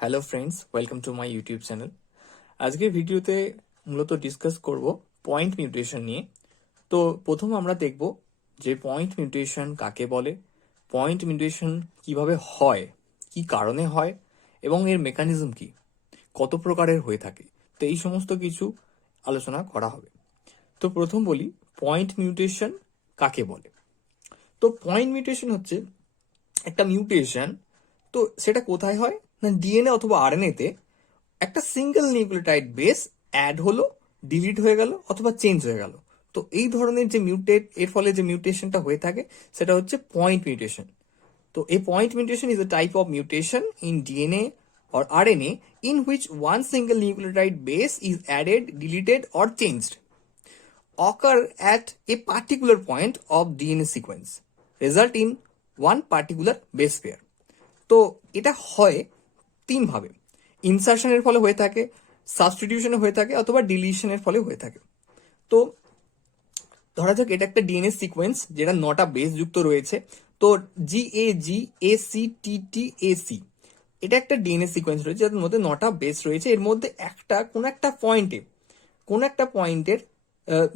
Hello friends, welcome to my YouTube channel. আজকের ভিডিওতে মূলত ডিসকাস করব পয়েন্ট মিউটেশন নিয়ে। তো প্রথম আমরা দেখব যে পয়েন্ট মিউটেশন কাকে বলে, পয়েন্ট মিউটেশন কিভাবে হয়, কি কারণে হয় এবং এর মেকানিজম কি, কত প্রকারের হয়ে থাকে। তো এই সমস্ত কিছু আলোচনা করা হবে। তো প্রথম বলি পয়েন্ট মিউটেশন কাকে বলে। তো পয়েন্ট মিউটেশন হচ্ছে একটা মিউটেশন। তো সেটা কোথায় হয় না, ডিএনএ অথবা আরএনএ তে একটা সিঙ্গেল নিউক্লিওটাইড বেস অ্যাড হলো, ডিলিট হয়ে গেল অথবা চেঞ্জ হয়ে গেল। তো এই ধরনের যে এর ফলে যে মিউটেশনটা হয়ে থাকে সেটা হচ্ছে পয়েন্ট মিউটেশন। তো এই point mutation is a type of mutation in DNA or RNA in which one single nucleotide base is added, deleted or changed occur at a particular point of DNA sequence, result in one particular base pair. তো এটা হয় তিন ভাবে: ইনসারশনের ফলে হয়ে থাকে, সাবস্টিটিউশনে হয়ে থাকে অথবা ডিলিশনের ফলে হয়ে থাকে। তো ধরা যাক এটা একটা ডিএনএ সিকোয়েন্স যেটা 9টা বেস যুক্ত রয়েছে। তো GAG AC TT AC এটা একটা ডিএনএ সিকোয়েন্স রয়েছে যার মধ্যে 9টা বেস রয়েছে। এর মধ্যে কোন একটা পয়েন্টের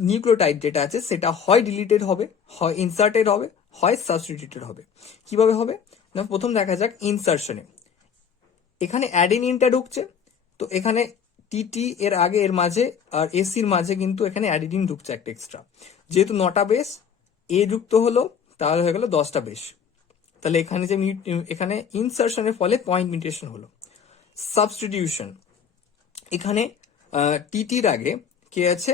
নিউক্লিওটাইড যেটা আছে সেটা হয় ডিলিটেড হবে, হয় ইনসার্টেড হবে, হয় সাবস্টিটিউটেড হবে। কিভাবে হবে না, প্রথম দেখা যাক ইনসারশনে। এখানে অ্যাডিনিনটা ঢুকছে, তো এখানে টিটি এর আগে এর মাঝে আর এসির মাঝে কিন্তু এখানে অ্যাডিনিন ঢুকছে একটা এক্সট্রা। যেহেতু 9টা বেস এ যুক্ত হলো তাহলে হয়ে গেল 10টা বেস। তাহলে এখানে যে এখানে ইনসারশনের ফলে পয়েন্ট মিউটেশন হলো। সাবস্টিটিউশন, এখানে টিটির আগে কে আছে,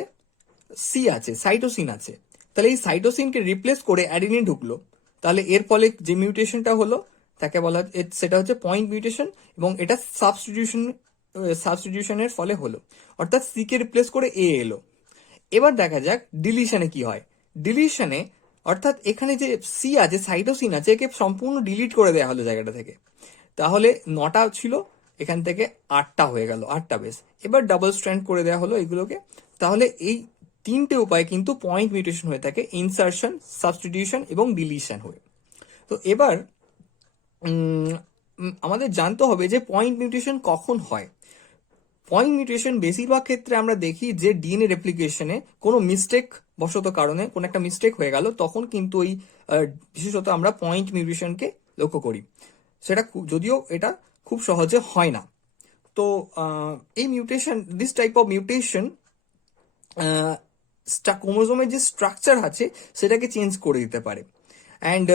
সি আছে, সাইটোসিন আছে। তাহলে এই সাইটোসিনকে রিপ্লেস করে অ্যাডিনিন ঢুকলো, তাহলে এর ফলে যে মিউটেশনটা হলো তাকে বলা সেটা হচ্ছে পয়েন্ট মিউটেশন। এবং এটা সাবস্টিটিউশনের ফলে হলো, অর্থাৎ সি কে রিপ্লেস করে এ এলো। এবার দেখা যাক ডিলিশনে কি হয়। ডিলিশনে অর্থাৎ এখানে যে সি আছে, সাইটোসিন আছে, একে সম্পূর্ণ ডিলিট করে দেওয়া হলো জায়গাটা থেকে। তাহলে 9টা ছিল, এখান থেকে 8টা হয়ে গেল, 8টা বেস। এবার ডাবল স্ট্র্যান্ড করে দেওয়া হলো এগুলোকে। তাহলে এই তিনটে উপায় কিন্তু পয়েন্ট মিউটেশন হয়ে থাকে: ইনসারশন, সাবস্টিটিউশন এবং ডিলিশন হয়ে। তো এবার আমাদের জানতে হবে যে পয়েন্ট মিউটেশন কখন হয়। পয়েন্ট মিউটেশন বেশিরভাগ ক্ষেত্রে আমরা দেখি যে ডিএনএ রেপ্লিকেশনে কোনো মিস্টেক বশত কারণে কোনো একটা মিস্টেক হয়ে গেল, তখন কিন্তু ওই বিশেষত আমরা পয়েন্ট মিউটেশনকে লক্ষ্য করি। সেটা যদিও এটা খুব সহজে হয় না। তো এই mutation, this type of mutation ক্রোমোজোমের যে স্ট্রাকচার আছে সেটাকে চেঞ্জ করে দিতে পারে। And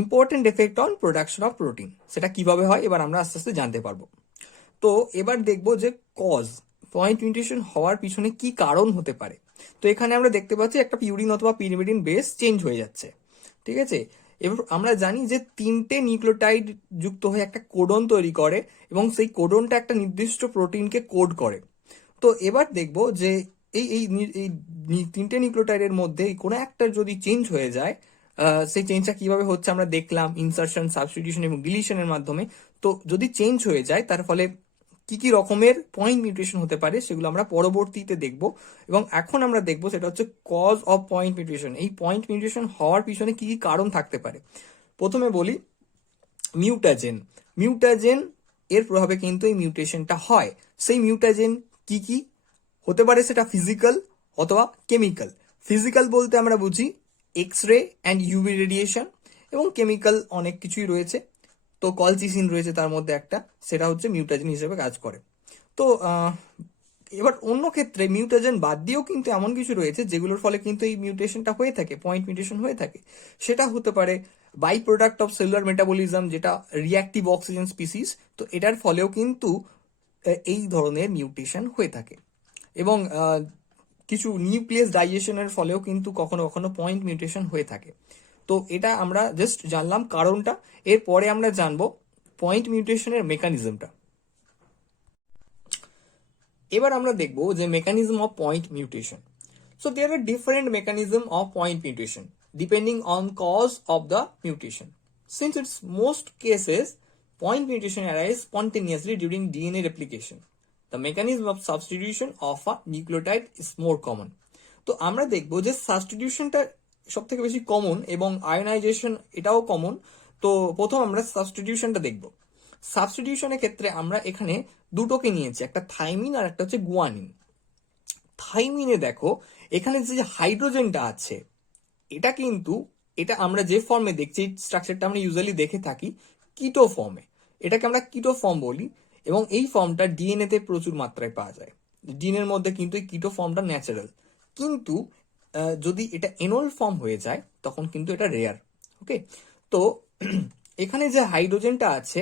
important effect on production of protein, সেটা কিভাবে হয় এবার আমরা আস্তে আস্তে জানতে পারবো। তো এবার দেখবো যে কজ, পয়েন্ট মিউটেশন হওয়ার পিছনে কি কারণ হতে পারে। তো এখানে আমরা দেখতে পাচ্ছি একটা পিউরিন অথবা পিরিমিডিন বেস চেঞ্জ হয়ে যাচ্ছে, ঠিক আছে। এবার আমরা জানি যে 3টে নিউক্লিওটাইড যুক্ত হয়ে একটা কোডন তৈরি করে এবং সেই কোডনটা একটা নির্দিষ্ট প্রোটিনকে কোড করে। তো এবার দেখবো যে এই এই 3টে নিউক্লিওটাইডের মধ্যে কোনো একটা যদি চেঞ্জ হয়ে যায়, সেই চেঞ্জটা কিভাবে হচ্ছে আমরা দেখলাম ইনসারশন, সাবস্টিটিউশন এবং ডিলিশনের মাধ্যমে। তো যদি চেঞ্জ হয়ে যায় তার ফলে কি কি রকমের পয়েন্ট মিউটেশন হতে পারে সেগুলো আমরা পরবর্তীতে দেখব। এবং এখন আমরা দেখব সেটা হচ্ছে কজ অফ পয়েন্ট মিউটেশন। এই পয়েন্ট মিউটেশন হওয়ার পিছনে কি কি কারণ থাকতে পারে। প্রথমে বলি মিউটাজেন। মিউটাজেন এর প্রভাবে কিন্তু এই মিউটেশনটা হয়। সেই মিউটাজেন কি কি হতে পারে, সেটা ফিজিক্যাল অথবা কেমিক্যাল। ফিজিক্যাল বলতে আমরা বুঝি X ray and UV radiation, এবং কেমিক্যাল অনেক কিছুই রয়েছে। তো কলচিসিন রয়েছে তার মধ্যে একটা, সেটা হচ্ছে মিউটাজেন হিসেবে কাজ করে। তো এবার অন্য ক্ষেত্রে মিউটাজেন বাদ দিয়েও কিন্তু এমন কিছু রয়েছে যেগুলোর ফলে কিন্তু এই মিউটেশনটা হয়ে থাকে, পয়েন্ট মিউটেশন হয়ে থাকে। সেটা হতে পারে by product of cellular metabolism, যেটা রিঅ্যাক্টিভ অক্সিজেন স্পিসিস। তো এটার ফলেও কিন্তু এই ধরনের মিউটেশন হয়ে থাকে। এবং কিছু নিউক্লিয়াস ডাইজেশনের ফলেও কিন্তু কখনো কখনো পয়েন্ট মিউটেশন হয়ে থাকে। তো এটা আমরা জাস্ট জানলাম কারণটা, এরপরে আমরা জানবো পয়েন্ট মিউটেশনের মেকানিজমটা। এবার আমরা দেখবো যে mechanism of point mutation. So there are different mechanism of point mutation depending on cause of the mutation. Since its most cases, point mutation arise spontaneously during DNA replication, the mechanism of substitution of a nucleotide is more common. তো আমরা দেখবো যে সাবস্টিটিউশনটা সব থেকে বেশি common এবং ionisation এটাও common. তো প্রথম আমরা সাবস্টিটিউশনটা দেখবো। সাবস্টিটিউশনের ক্ষেত্রে আমরা এখানে দুটোকে নিয়েছি, একটা থাইমিন আর একটা হচ্ছে গুয়ানিন। থাইমিনে দেখো এখানে যে হাইড্রোজেনটা আছে এটা কিন্তু, এটা আমরা যে ফর্মে দেখছি, স্ট্রাকচারটা আমরা ইউজুয়ালি দেখে থাকি কিটো ফর্মে, এটাকে আমরা কিটো ফর্ম বলি, এবং এই ফর্মটা ডিএনএ তে প্রচুর মাত্রায় পাওয়া যায়। ডিএনএর মধ্যে কিন্তু এই কিটো ফর্মটা ন্যাচারাল, কিন্তু যদি এটা এনল ফর্ম হয়ে যায় তখন কিন্তু এটা রেয়ার। ওকে, তো এখানে যে হাইড্রোজেনটা আছে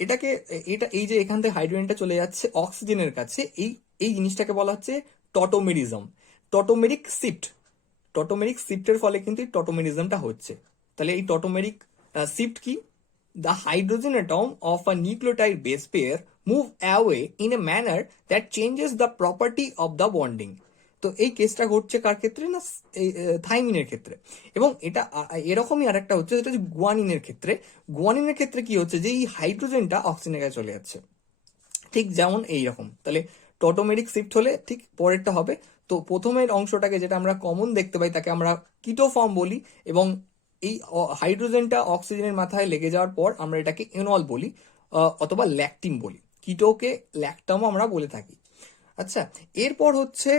এটাকে, এটা এই যে এখান থেকে হাইড্রোজেনটা চলে যাচ্ছে অক্সিজেনের কাছে, এই এই জিনিসটাকে বলা হচ্ছে টটোমেরিজম, টটোমেরিক শিফট। টটোমেরিক শিফটের ফলে কিন্তু এই টটোমেরিজমটা হচ্ছে। তাহলে এই টটোমেরিক শিফট কি? The hydrogen atom of a nucleotide base pair move away in a manner that changes the property of the bonding. তো এই কেসটা ঘটছে কার ক্ষেত্রে? না এই থাইমিনের ক্ষেত্রে। এবং এটা এরকমই আরেকটা হচ্ছে যেটা হচ্ছে গুয়ানিনের ক্ষেত্রে। গুয়ানিনের ক্ষেত্রে কি হচ্ছে যে এই হাইড্রোজেনটা অক্সিজেনের কাছে চলে যাচ্ছে, ঠিক যেমন এইরকম। তাহলে টটোমেরিক শিফট হলে ঠিক পরেরটা হবে। তো প্রথমের অংশটাকে যেটা আমরা কমন দেখতে পাই তাকে আমরা কিটো ফর্ম বলি, এবং এই হাইড্রোজেনটা অক্সিজেনের মাথায় লেগে যাওয়ার পর আমরা এটাকে এনল বলি, অথবা ল্যাকটিন বলি। কিটোকে ল্যাকটামও আমরা বলে থাকি। আচ্ছা, এরপর হচ্ছে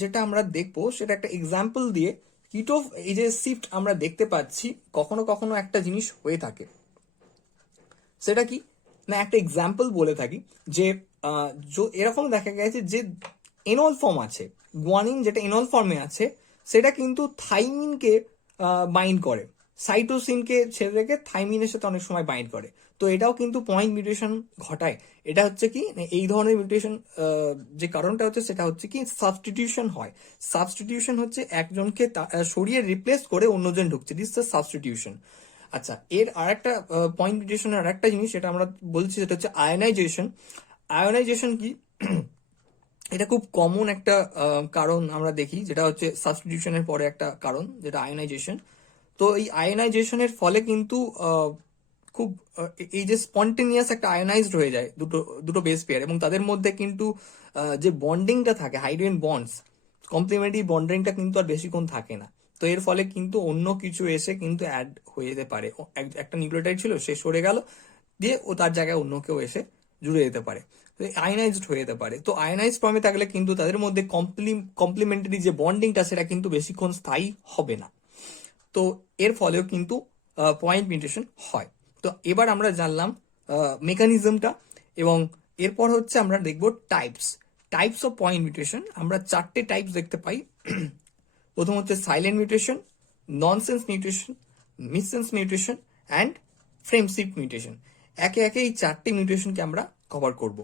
যেটা আমরা দেখবো সেটা একটা এক্সাম্পল দিয়ে। কিটো এই যে শিফট আমরা দেখতে পাচ্ছি, কখনো কখনো একটা জিনিস হয়ে থাকে, সেটা কি না একটা এক্সাম্পল বলে থাকি যে এরকম দেখা গেছে যে এনল ফর্ম আছে, গুয়ানিন যেটা এনল ফর্মে আছে সেটা কিন্তু থাইমিনকে বাইন্ড করে, সাইটোসিনকে ছেড়ে রেখে থাইমিনের সাথে অনেক সময় বাইন্ড করে। তো এটাও কিন্তু পয়েন্ট মিউটেশন ঘটায়। এটা হচ্ছে কি এই ধরনের মিউটেশন, যে কারণটা হচ্ছে সেটা হচ্ছে কি সাবস্টিটিউশন হয়। সাবস্টিটিউশন হচ্ছে একজনকে সরিয়ে রিপ্লেস করে অন্যজন ঢুকছে, দিস দ্য সাবস্টিটিউশন। আচ্ছা, এর আরেকটা পয়েন্ট মিউটেশনের আরেকটা জিনিস যেটা আমরা বলছি সেটা হচ্ছে আয়নাইজেশন। আয়নাইজেশন কি? এটা খুব কমন একটা কারণ আমরা দেখি, যেটা হচ্ছে সাবস্টিটিউশনের পরে একটা কারণ যেটা আয়নাইজেশন। তো এই আয়নাইজেশনের ফলে কিন্তু খুব এই যে স্পন্টেনিয়াস একটা আয়নাইজড হয়ে যায় দুটো দুটো বেস পেয়ার, এবং তাদের মধ্যে কিন্তু যে বন্ডিংটা থাকে হাইড্রোজেন বন্ডস, কমপ্লিমেন্টারি বন্ডিংটা কিন্তু আর বেশিক্ষণ থাকে না। তো এর ফলে কিন্তু অন্য কিছু এসে কিন্তু অ্যাড হয়ে যেতে পারে। একটা নিউক্লিওটাইড ছিল সে সরে গেল, দিয়ে ও তার জায়গায় অন্য কেউ এসে জুড়ে যেতে পারে, আয়নাইজড হয়ে যেতে পারে। তো আয়নাইজ ফর্মে থাকলে কিন্তু তাদের মধ্যে কমপ্লিমেন্টারি যে বন্ডিংটা সেটা কিন্তু বেশিক্ষণ স্থায়ী হবে না। তো এর ফলেও কিন্তু পয়েন্ট মিউটেশন হয়। তো এবার আমরা জানলাম মেকানিজমটা, এবং এরপর হচ্ছে আমরা দেখব টাইপস অফ পয়েন্ট মিউটেশন। আমরা চারটে টাইপস দেখতে পাই। প্রথম হচ্ছে silent mutation, nonsense mutation, missense mutation and frame shift mutation. একে একে এই চারটি মিউটেশনকে আমরা কভার করব।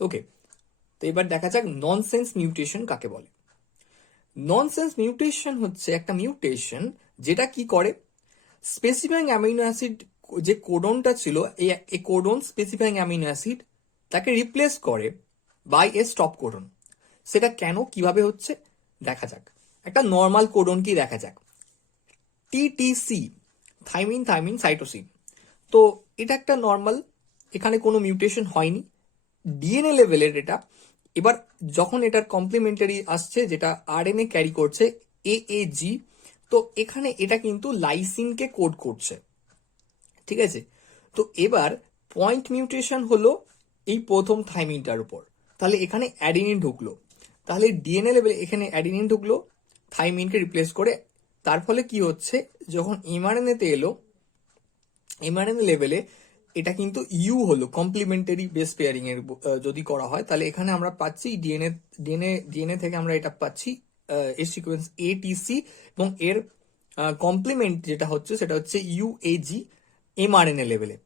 ওকে, তো এবার দেখা যাক ননসেন্স মিউটেশন কাকে বলে। ননসেন্স মিউটেশন হচ্ছে একটা মিউটেশন যেটা কি করে, স্পেসিফাইং অ্যামিনো অ্যাসিড যে কোডনটা ছিল, এই কোডন স্পেসিফাইং অ্যামিনো অ্যাসিড তাকে রিপ্লেস করে বাই এ স্টপ কোডন। সেটা কেন কিভাবে হচ্ছে দেখা যাক। একটা নর্মাল কোডন কি দেখা যাক, টিটিসি, থাইমিন থাইমিন সাইটোসিন। তো এটা একটা নর্মাল, এখানে কোনো মিউটেশন হয়নি, ডিএনএ লেভেলের এটা। এবার যখন এটার কমপ্লিমেন্টারি আসছে যেটা আরএনএ ক্যারি করছে এএজি, তো এখানে এটা কিন্তু লাইসিনকে কোড করছে, ঠিক আছে। তো এবার পয়েন্ট মিউটেশন হলো এই প্রথম থাইমিনটার উপর, তাহলে এখানে অ্যাডিনিন ঢুকলো, তাহলে ডিএনএ লেভেলে এখানে অ্যাডিনিন ঢুকলো থাইমিনকে রিপ্লেস করে। তার ফলে কি হচ্ছে, যখন এমআরএনএ তে এলো, এমআরএনএ লেভেলে এটা কিন্তু ইউ হলো কমপ্লিমেন্টারি বেস পেয়ারিং এর যদি করা হয়, তাহলে এখানে আমরা পাচ্ছি ডিএনএ থেকে আমরা এটা পাচ্ছি এর সিকোয়েন্স এটিসি, এবং এর কমপ্লিমেন্ট যেটা হচ্ছে সেটা হচ্ছে ইউএজি এমআরএনএ লেভেলে।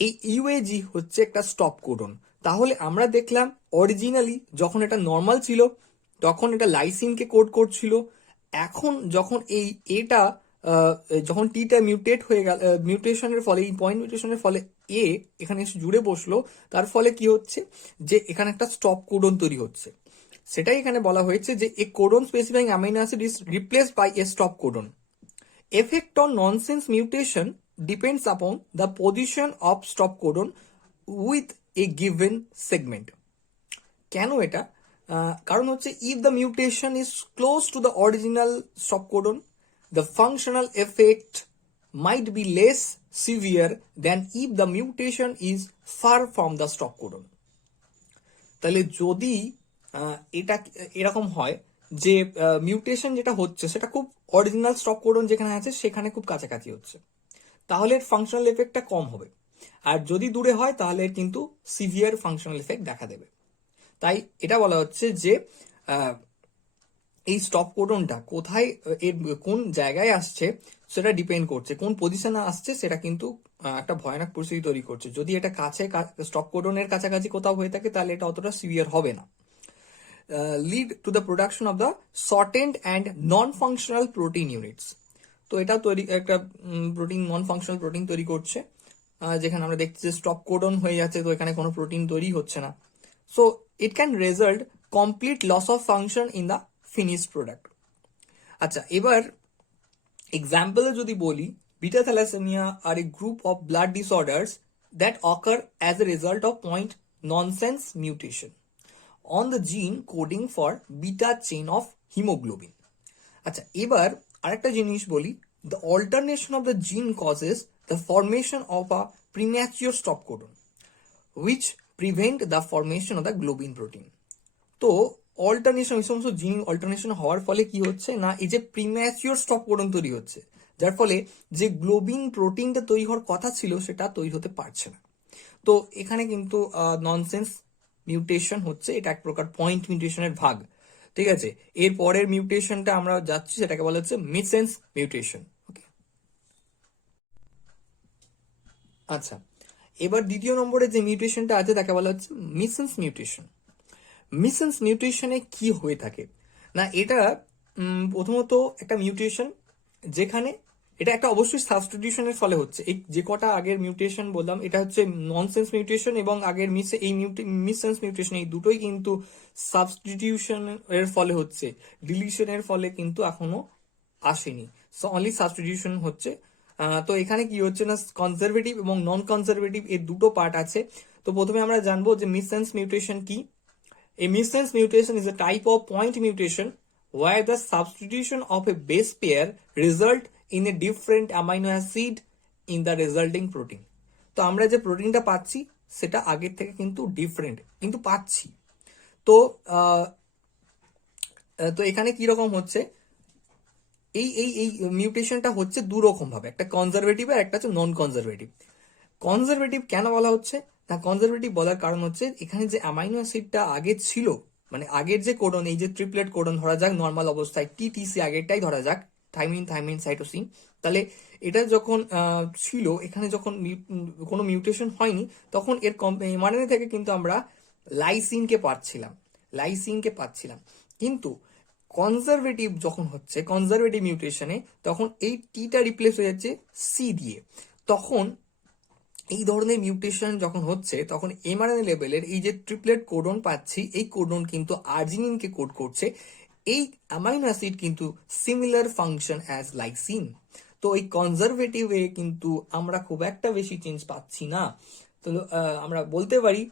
এই ইউএজি হচ্ছে একটা স্টপ কোডন। তাহলে আমরা দেখলাম অরিজিনালি যখন এটা নর্মাল ছিল তখন এটা লাইসিনকে কোড করছিল, এখন যখন এই এটা যখন টিটা মিউটেট হয়ে গেল, মিউটেশনের ফলে এই পয়েন্ট মিউটেশনের ফলে এ এখানে এসে জুড়ে বসলো, তার ফলে কি হচ্ছে যে এখানে একটা স্টপ কোডন তৈরি হচ্ছে। সেটাই এখানে বলা হয়েছে যে a codon specifying amino acid is replaced by a stop codon. Effect on nonsense mutation depends upon the position of stop codon with a given segment. কেন এটা? কারণ হচ্ছে if the mutation is close to the original stop codon, the functional effect might be less severe than if the mutation is far from the stop codon. তাহলে যদি এটা এরকম হয় যে মিউটেশন যেটা হচ্ছে সেটা খুব অরিজিনাল স্টপ কোডন যেখানে আছে সেখানে খুব কাছাকাছি হচ্ছে, তাহলে এর ফাংশনাল এফেক্টটা কম হবে। আর যদি দূরে হয় তাহলে এর কিন্তু সিভিয়ার ফাংশনাল এফেক্ট দেখা দেবে। তাই এটা বলা হচ্ছে যে এই স্টপ কোডনটা কোথায়, এর কোন জায়গায় আসছে সেটা ডিপেন্ড করছে, কোন পজিশনে আসছে সেটা কিন্তু একটা ভয়ানক পরিস্থিতি তৈরি করছে। যদি এটা কাছে স্টপ কোডনের কাছাকাছি কোথাও হয়ে থাকে তাহলে এটা অতটা সিভিয়ার হবে না। Lead to the production of the shortened and non functional protein units. তো এটা তৈরি একটা প্রোটিন, নন ফাংশনাল প্রোটিন তৈরি করছে, যেখানে আমরা দেখছি যে স্টপ কোডন হয়ে যাচ্ছে, তো এখানে কোনো প্রোটিন তৈরি হচ্ছে না। So it can result complete loss of function in the finished product. আচ্ছা, এবার এক্সাম্পলে যদি বলি, beta thalassaemia are a group of blood disorders that occur as a result of point nonsense mutation on the gene coding for beta chain of haemoglobin. আচ্ছা, এবার আরেকটা জিনিস বলি, the alternation of the gene causes the formation of a premature stop codon which prevent the formation of the globin protein. তো alternation, এই সমস্ত জিন alternation হওয়ার ফলে কি হচ্ছে না, এই যে প্রিম্যাচিওর স্টপ কোডন তৈরি হচ্ছে, যার ফলে যে গ্লোবিন প্রোটিনটা তৈরি হওয়ার কথা ছিল সেটা তৈরি হতে পারছে না। তো এখানে কিন্তু ননসেন্স মিউটেশন হচ্ছে, এটা এক প্রকার পয়েন্ট মিউটেশনের ভাগ। ঠিক আছে, এর পরের মিউটেশনটা আমরা যাচ্ছি, সেটাকে বলা হচ্ছে মিসসেন্স মিউটেশন। ওকে, আচ্ছা, এবার দ্বিতীয় নম্বরে যে মিউটেশনটা আছে তাকে বলা হচ্ছে মিসেন্স মিউটেশন। মিসেন্স মিউটেশনে কি হয়ে থাকে না, এটা প্রথমত একটা মিউটেশন যেখানে এটা একটা অবশ্যই সাবস্টিটিউশনের ফলে হচ্ছে। এই যে কটা আগের মিউটেশন বললাম এটা হচ্ছে ননসেন্স মিউটেশন, এবং আগের এই মিসসেন্স মিউটেশন, এই দুটোই কিন্তু সাবস্টিটিউশন এর ফলে হচ্ছে, ডিলিশনের ফলে কিন্তু এখনো আসেনি। সো অনলি সাবস্টিটিউশন হচ্ছে। তো এখানে কি হচ্ছে না, কনজারভেটিভ এবং নন কনজারভেটিভ এর দুটো পার্ট আছে। তো প্রথমে আমরা জানবো যে মিসসেন্স মিউটেশন কি। A missense mutation is a type of point mutation where the substitution of a base pair result in a different amino acid in the resulting protein. তো আমরা যে প্রোটিনটা পাচ্ছি সেটা আগের থেকে কিন্তু ডিফারেন্ট কিন্তু পাচ্ছি। তো তো এখানে কি রকম হচ্ছে, এই এই এই মিউটেশনটা হচ্ছে দু রকম ভাবে, একটা কনজারভেটিভ আর একটা হচ্ছে নন কনজারভেটিভ। কনজারভেটিভ কেন বলা হচ্ছে না, কনজারভেটিভ বলার কারণ হচ্ছে এখানে যে অ্যামাইনো অ্যাসিডটা আগে ছিল, মানে আগের যে কোডন, এই যে ট্রিপলেট কোডন ধরা যাক নর্মাল অবস্থায়, টিটিসি আগেরটাই ধরা যাক, থাইমিন থাইমিন সাইটোসিন, তাহলে এটা যখন ছিল এখানে যখন কোনো মিউটেশন হয়নি তখন এর এমআরএনএ থেকে কিন্তু আমরা লাইসিনকে পাচ্ছিলাম। কিন্তু কনজারভেটিভ যখন হচ্ছে, কনজারভেটিভ মিউটেশনে তখন এই টিটা রিপ্লেস হয়ে যাচ্ছে সি দিয়ে। তখন এই ধরনের মিউটেশন যখন হচ্ছে তখন এমআরএনএ লেভেলের এই যে ট্রিপলেট কোডন পাচ্ছি, এই কোডন কিন্তু আর্জিনিনকে কোড করছে। এই অ্যামাইনো অ্যাসিড কিন্তু সিমিলার ফাংশন অ্যাজ লাইসিন। তো এই কনজারভেটিভে কিন্তু আমরা খুব একটা বেশি চেঞ্জ পাচ্ছি না। তো আমরা বলতে পারি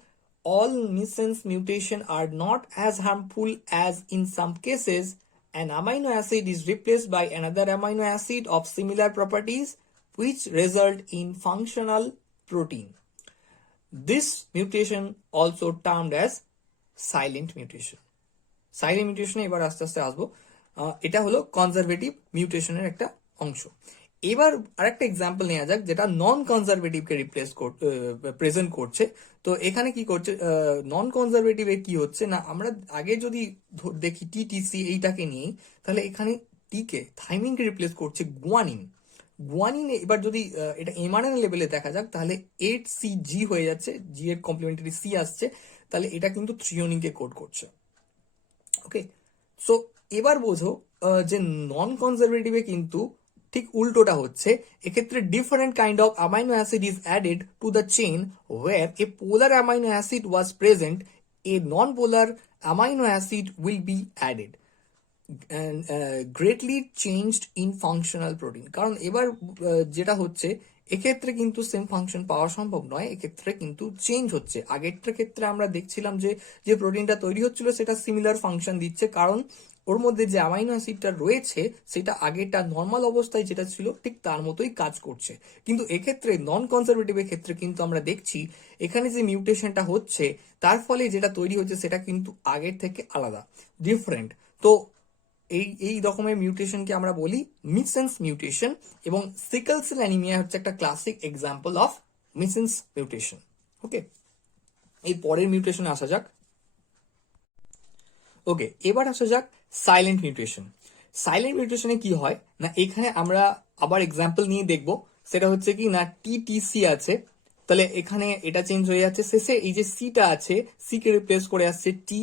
all missense mutation are not as harmful as in some cases an amino acid is replaced by another amino acid of similar properties which result in functional protein. This mutation also termed as silent mutation. Silent মিউটেশনে এবার আস্তে আস্তে আসবো। এটা হলো conservative মিউটেশনের একটা অংশ। এবার আরেকটা এক্সাম্পল নেওয়া যাক যেটা নন কনজারভেটিভকে প্রেজেন্ট করছে। তো এখানে কি করছে, নন কনজারভেটিভে কি হচ্ছে না, আমরা আগে যদি দেখি টিটিসি এইটাকে নিয়ে, তাহলে এখানে টিকে থাইমিনকে রিপ্লেস করছে গুয়ানিন। এবার যদি এটা এমআরএনএ লেভেলে দেখা যাক তাহলে 8CG হয়ে যাচ্ছে, জি এর কমপ্লিমেন্টারি সি আসছে, তাহলে এটা কিন্তু থ্রিওনিনকে কোড করছে। ওকে, সো এবার বোঝো যে নন কনজারভেটিভে কিন্তু ঠিক উল্টোটা হচ্ছে। এক্ষেত্রে different kind of amino acid is added to the chain where a polar amino acid was present, a non polar amino acid will be added and greatly changed in functional protein. কারণ এবার যেটা হচ্ছে এক্ষেত্রে কিন্তু same function পাওয়া সম্ভব নয়, এক্ষেত্রে কিন্তু চেঞ্জ হচ্ছে। আগেরটার ক্ষেত্রে আমরা দেখছিলাম যে যে প্রোটিনটা তৈরি হচ্ছিল সেটা সিমিলার ফাংশন দিচ্ছে, কারণ ওর মধ্যে যে অ্যামাইনো অ্যাসিডটা রয়েছে সেটা আগেরটা নর্মাল অবস্থায় যেটা ছিল ঠিক তার মতোই কাজ করছে। কিন্তু এক্ষেত্রে নন কনজারভেটিভের ক্ষেত্রে কিন্তু আমরা দেখছি এখানে যে মিউটেশনটা হচ্ছে তার ফলে যেটা তৈরি হচ্ছে সেটা কিন্তু আগের থেকে আলাদা, ডিফারেন্ট। তো এই এই রকমের মিউটেশনকে আমরা বলি মিসেন্স মিউটেশন, এবং সিকল সেল অ্যানিমিয়া হচ্ছে একটা ক্লাসিক এক্সাম্পল অফ মিসেন্স মিউটেশন। ওকে, এই পরের মিউটেশনে আসা যাক। ওকে, এবার আসা যাক সাইলেন্ট মিউটেশন। সাইলেন্ট মিউটেশনে কি হয় না, এখানে আমরা আবার এক্সাম্পল নিয়ে দেখব। সেটা হচ্ছে কি না, টিটিসি আছে, তাহলে এখানে এটা চেঞ্জ হয়ে যাচ্ছে, শেষে এই যে সিটা আছে সি কে রিপ্লেস করে আসছে টি।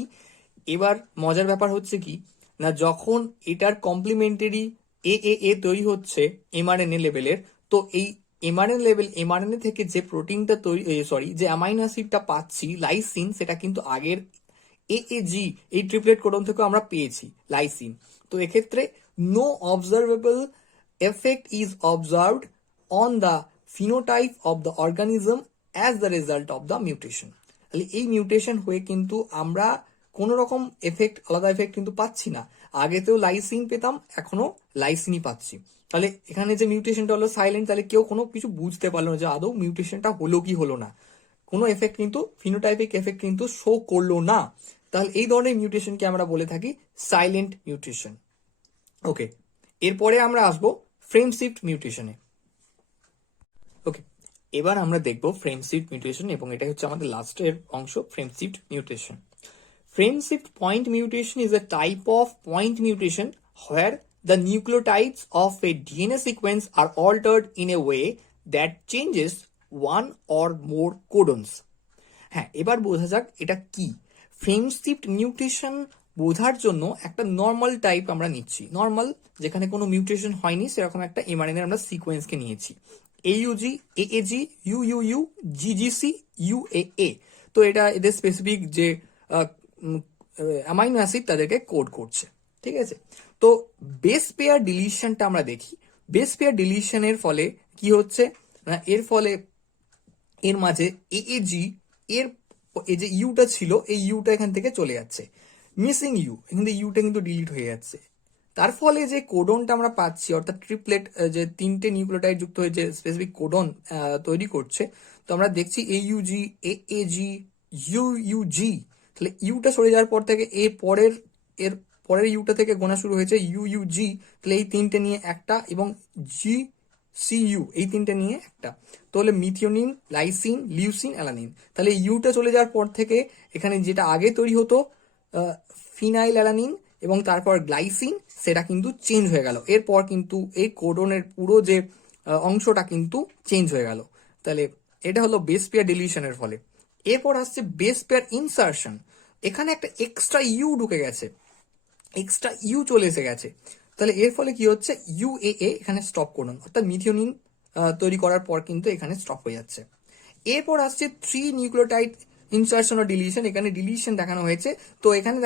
এবার মজার ব্যাপার হচ্ছে কি না, যখন এটার কমপ্লিমেন্টারি এ এ এ তৈরি হচ্ছে এমআরএনএ লেভেলের, তো এই এমআরএনএ থেকে যে প্রোটিনটা তৈরি, সরি, যে অ্যামাইনো অ্যাসিডটা পাচ্ছি লাইসিন, সেটা কিন্তু আগের এএজি এই ট্রিপলেট কোডন থেকে আমরা পেয়েছি লাইসিন। তো এক্ষেত্রে no observable effect is observed on the phenotype of the organism as the result of the mutation. তাহলে এই মিউটেশন হয়ে কিন্তু আমরা কোন রকম এফেক্ট, আলাদা এফেক্ট কিন্তু পাচ্ছি না। আগেতেও লাইসিন পেতাম, এখনো লাইসিনই পাচ্ছি। তাহলে এখানে যে মিউটেশনটা হলো সাইলেন্ট, তাহলে কেউ কোনো কিছু বুঝতে পারলো না যে আদৌ মিউটেশনটা হলো কি হলো না, কোনো এফেক্ট কিন্তু, ফিনোটাইপিক এফেক্ট কিন্তু শো করলো না। তাহলে এই ধরনের মিউটেশনকে আমরা বলে থাকি সাইলেন্ট মিউটেশন। ওকে, এরপরে আমরা আসবো ফ্রেম শিফট মিউটেশনে। ওকে, এবার আমরা দেখবো ফ্রেম শিফট মিউটেশন, এবং এটা হচ্ছে আমাদের লাস্টের অংশ, frame shift mutation. Frame shift point mutation is a type of point mutation where the nucleotides of a DNA sequence are altered in a way that changes one or more codons. হ্যাঁ, এবার বোঝা যাক এটা কি। Frame shift mutation বোঝার জন্য একটা normal type আমরা নিচ্ছি, নর্মাল যেখানে কোনো মিউটেশন হয়নি সেরকম একটা এমআরএনএ আমরা সিকোয়েন্সকে নিয়েছি, এইউজি, এএজি, ইউইউ, জিজিসি, ইউএএ। তো এটা এদের স্পেসিফিক যে অ্যামাইনো অ্যাসিড তাদেরকে কোড করছে, ঠিক আছে। তো বেস পেয়ার ডিলিশনটা আমরা দেখি। বেস পেয়ার ডিলিশনের ফলে কি হচ্ছে না, এর ফলে এর মাঝে এএজি এর এই যে ইউটা ছিল, এই ইউটা এখান থেকে চলে যাচ্ছে, মিসিং ইউ, এখান থেকে ইউটা কিন্তু ডিলিট হয়ে যাচ্ছে। তার ফলে যে কোডনটা আমরা পাচ্ছি, অর্থাৎ ট্রিপলেট, যে তিনটে নিউক্লিওটাইড যুক্ত হয়ে যে স্পেসিফিক কোডন তৈরি করছে, তো আমরা দেখছি এইউজি, এএজি, ইউইউজি। তাহলে ইউটা সরে যাওয়ার পর থেকে এর পরের ইউটা থেকে গোনা শুরু হয়েছে ইউইউজি। তাহলে এই তিনটে নিয়ে একটা, এবং জি সিইউ এই তিনটে নিয়ে একটা। তাহলে মিথিওনিন, লাইসিন, লিউসিন, অ্যালানিন। তাহলে ইউটা চলে যাওয়ার পর থেকে এখানে যেটা আগে তৈরি হতো ফিনাইল অ্যালানিন এবং তারপর গ্লাইসিন, সেটা কিন্তু চেঞ্জ হয়ে গেল। এরপর কিন্তু এই কোডনের পুরো যে অংশটা কিন্তু চেঞ্জ হয়ে গেল। তাহলে এটা হলো বেস পেয়ার ডিলিশনের ফলে। এরপর আসছে বেস পেয়ার ইনসার্শন। এখানে একটা এক্সট্রা ইউ ঢুকে গেছে, এক্সট্রা ইউ চলে এসে গেছে। তাহলে এর ফলে কি হচ্ছে, ইউএএ এখানে স্টপ করুন, অর্থাৎ মিথিওনিন তৈরি করার পর কিন্তু এখানে স্টপ হয়ে যাচ্ছে। এরপর আসছে 3 নিউক্লিওটাইড ইনসার্শন ও ডিলিশন। এখানে ডিলিশন দেখানো হয়েছে, তো এখানে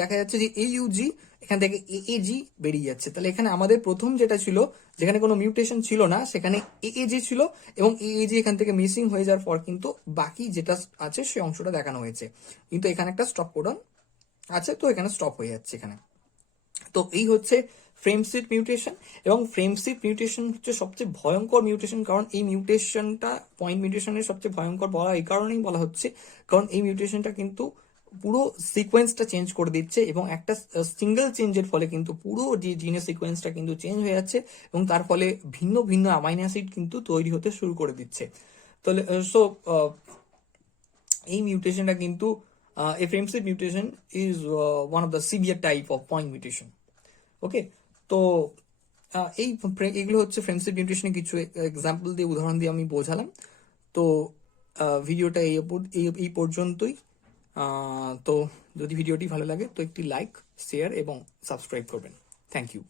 দেখা যাচ্ছে যে এইউজি এখান থেকে এএজি বেরিয়ে যাচ্ছে। তাহলে এখানে আমাদের প্রথম যেটা ছিল, যেখানে কোনো মিউটেশন ছিল না, সেখানে এএজি ছিল, এবং এএজি এখান থেকে মিসিং হয়ে যাওয়ার পর কিন্তু বাকি যেটা আছে সেই অংশটা দেখানো হয়েছে, কিন্তু এখানে একটা স্টপ কোডন আছে, তো এখানে স্টপ হয়ে যাচ্ছে এখানে। তো এই হচ্ছে ফ্রেম শিফট মিউটেশন। এবং ফ্রেম শিফট মিউটেশন হচ্ছে সবচেয়ে ভয়ঙ্কর মিউটেশন, কারণ এই মিউটেশনটা পয়েন্ট মিউটেশনের সবচেয়ে ভয়ঙ্কর বলা এই কারণেই বলা হচ্ছে, কারণ এই মিউটেশনটা কিন্তু পুরো সিকোয়েন্সটা চেঞ্জ করে দিচ্ছে, এবং একটা সিঙ্গেল চেঞ্জের ফলে কিন্তু পুরো যে জিনের সিকোয়েন্সটা কিন্তু চেঞ্জ হয়ে যাচ্ছে, এবং তার ফলে ভিন্ন ভিন্ন অ্যামাইনো অ্যাসিড কিন্তু তৈরি হতে শুরু করে দিচ্ছে। তাহলে এই মিউটেশনটা কিন্তু a frame shift mutation is one of the severe type of point mutation. ওকে, তো এইগুলো হচ্ছে ফ্রেম শিফট মিউটেশনের কিছু এক্সাম্পল দিয়ে, উদাহরণ দিয়ে আমি বোঝালাম। তো ভিডিওটা এই পর্যন্তই। তো যদি ভিডিওটি ভালো লাগে তো একটি লাইক, শেয়ার এবং সাবস্ক্রাইব করবেন। Thank you.